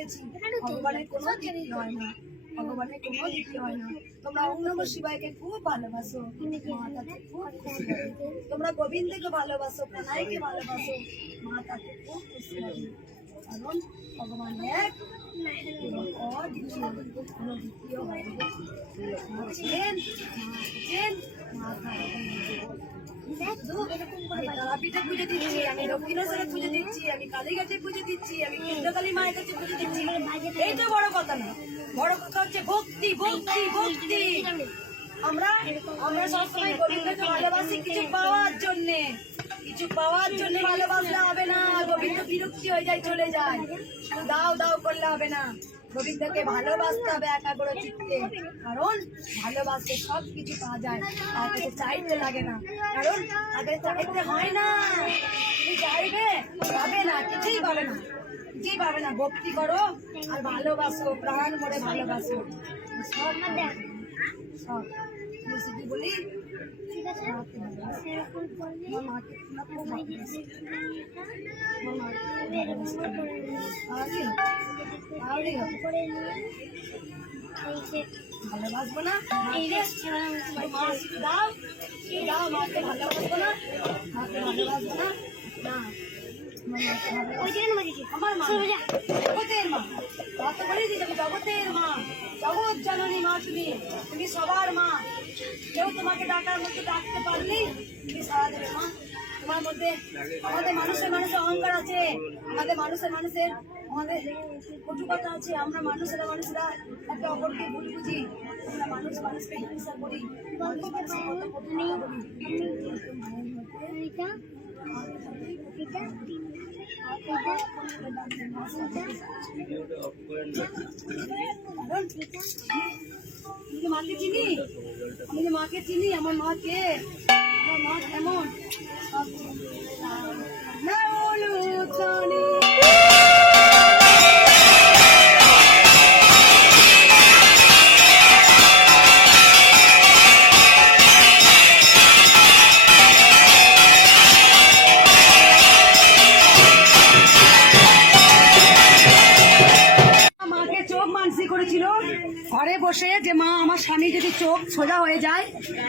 গেছি ভগবানের কোনো দ্বিতীয় হয় না ভগবানের কোনো দ্বিতীয় হয় না তোমরা ওম শিবাইকে শিবায়কে খুব ভালোবাসো মাতাকে খুব খুশি তোমরা গোবিন্দকে ভালোবাসো প্রণয়কে ভালোবাসো মাতাকে খুব খুশি কারণ আমি পুজো দিচ্ছি আমি পুজো দিচ্ছি আমি মায়ের কাছে পুজো দিচ্ছি বড় কথা না বড় কথা হচ্ছে ভক্তি ভক্তি ভক্তি আমরা আমরা সবসময় গোবিন্দকে ভালোবাসি, কিছু পাওয়ার জন্যে। কিছু পাওয়ার জন্য ভালোবাসলে হবে না গোবিন্দ বিরক্তি হয়ে যায়, চলে যায়। দাও দাও করলে হবে না। গোবিন্দকে ভালোবাসতে হবে একাগ্র চিত্তে, কারণ ভালোবাসলে সব কিছু পাওয়া যায় কাছে চাইতে লাগে না। কারণ তাদের চাইতে হয় না। তুমি চাইবে, পাবে না, কিছুই পাবে না। কিছুই পাবে না। ভক্তি করো আর ভালোবাসো, প্রাণ করে ভালোবাসো। সব সব। বলি মাকে ভালোবাসো। ভালোবাসবো না দাও দাও মাকে ভালোবাসবো না মাকে ভালোবাসবো না না জগতের মা কত বলে দিয়েছে জগতের মা জগৎ জননী মা তুমি তুমি সবার মা কেউ তোমাকে ডাকার মধ্যে ডাকতে পারলি মা তোমার মধ্যে আমাদের মানুষের মানুষের অহংকার আছে আমাদের মানুষের মানুষের আমাদের কটুকতা আছে আমরা মানুষেরা মানুষরা একটা অপরকে ভুল বুঝি। আমরা মানুষ মানুষকে হিংসা করি। মাকে চিনি? আমি মাকে চিনি আমার মাকে। আমার মা কেমন? ঘরে বসে যে মা আমার স্বামী যদি চোখ সোজা হয়ে যায়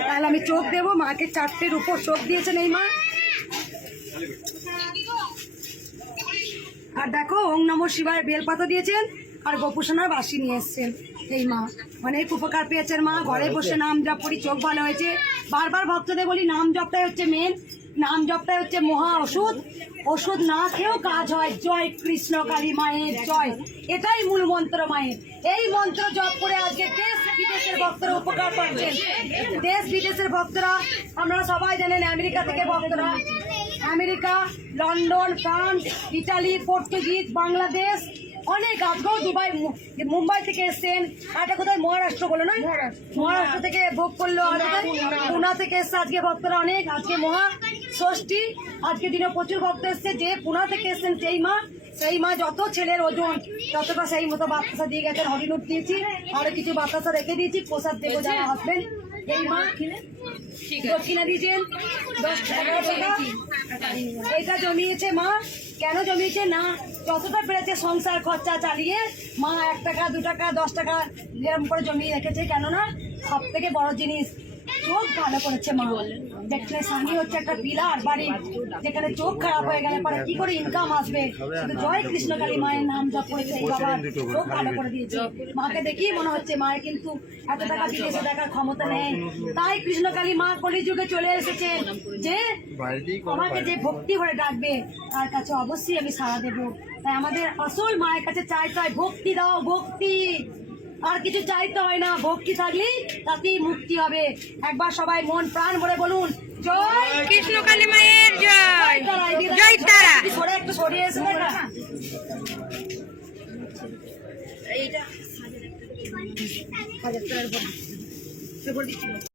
তাহলে আমি চোখ দেবো। মাকে চারটের উপর চোখ দিয়েছেন এই মা। আর দেখো ওং নম শিবায় বেলপাতা দিয়েছেন আর গোপুসোনার বাসি নিয়ে এসছেন এই মা। অনেক উপকার পেয়েছেন মা ঘরে বসে নাম জপ করি চোখ ভালো হয়েছে। বারবার ভক্তদের বলি নাম জপটাই হচ্ছে মেন নাম জপটাই হচ্ছে মহা ওষুধ। ওষুধ না খেয়েও কাজ হয়। জয় কৃষ্ণ কালী মায়ের জয়। এটাই মূল মন্ত্র মায়ের। এই মন্ত্র জপ করে আজকে দেশ বিদেশের ভক্তরা উপকার পাচ্ছেন। দেশ বিদেশের ভক্তরা, আমরা সবাই জানেন আমেরিকা থেকে ভক্তরা। America, London, France, Italy, Portuguese, Bangladesh অনেক আজকেও দুবাই মুম্বাই থেকে এসছেন আর এটা কোথায়? মহারাষ্ট্র বলো না মহারাষ্ট্র। থেকে ভোগ করল আর পুনা থেকে এসছে আজকে ভক্তরা অনেক আজকে মহা ষষ্ঠী আজকে দিনে প্রচুর ভক্ত এসছে যে পুনা থেকে এসছেন সেই মা সেই মা যত ছেলের ওজন ততটা সেই মতো বাতাসা দিয়ে গেছেন হরিণুট দিয়েছি আর কিছু বাতাসা রেখে দিয়েছি প্রসাদ দেবো যারা আসবেন। এই মা দক্ষিণা দিয়েছেন দশ টাকা এটা জমিয়েছে মা কেন জমিয়েছে? না, যতটা পেরেছে সংসার খরচা চালিয়ে, মা এক টাকা, দু টাকা, দশ টাকা এরকম করে জমিয়ে রেখেছে, কেননা সব থেকে বড় জিনিস চোখ ভালো করেছে মা। স্বামী হচ্ছে একটা পিলার বাড়ির যেখানে চোখ খারাপ হয়ে গেলে পরে কি করে ইনকাম আসবে? শুধু জয় কৃষ্ণকালী মায়ের নাম জপ করেছে এই বাবা চোখ ভালো করে দিয়েছে। মাকে মনে হচ্ছে মায়ের কিন্তু এত টাকা বিদেশে দেখার ক্ষমতা নেই। তাই কৃষ্ণকালী মা কলিযুগে চলে এসেছে। যে আমাকে যে ভক্তি করে ডাকবে, তার কাছে অবশ্যই আমি সাড়া দেব। তাই আমাদের আসল মায়ের কাছে চাই চাই ভক্তি দাও, ভক্তি। আর কিছু চাইতে হয় না ভক্তি থাকলে তাতেই মুক্তি হবে। একবার সবাই মন প্রাণ ভরে বলুন জয় কৃষ্ণ কালী মায়ের জয়। জয় তারা সরে একটু সরিয়ে এসে এইটা হাজার টাকার।